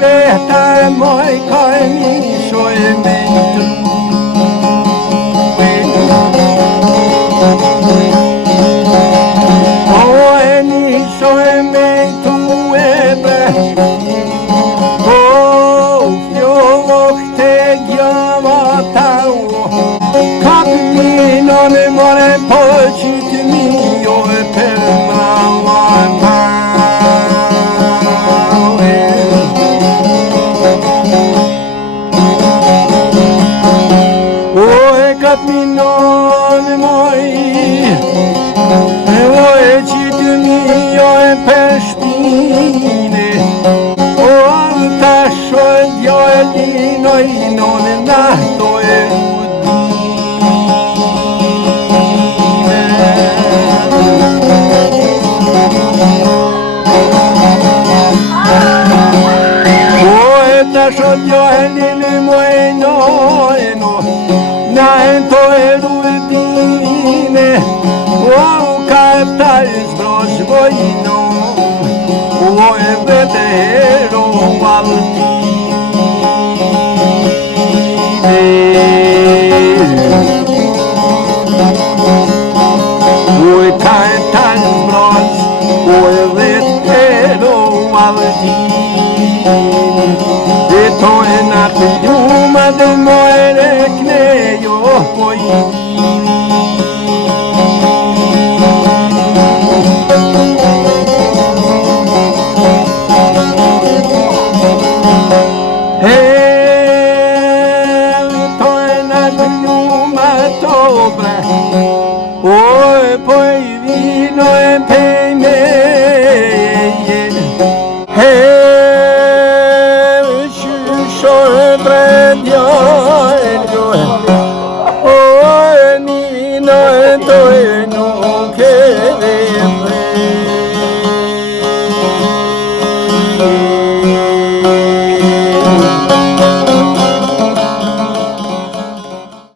veta moj kaj mishoj me tru. O e mishoj me tru e bre, o fjok te gjava tau, kap minon e more po qit mi jo e per mrava tau. Minon moj, o e qitë mi jo e për shpine, o alta shod jo e linoj, non e nahto e udine. O e ta shod jo e linoj moj no, na ento e rudine, o kaptar zbroz vojno, o e vete hero valtine. O e kaptar zbroz, o e vete hero valtine. E to e na pljuma de moje knejo pojdini. Hey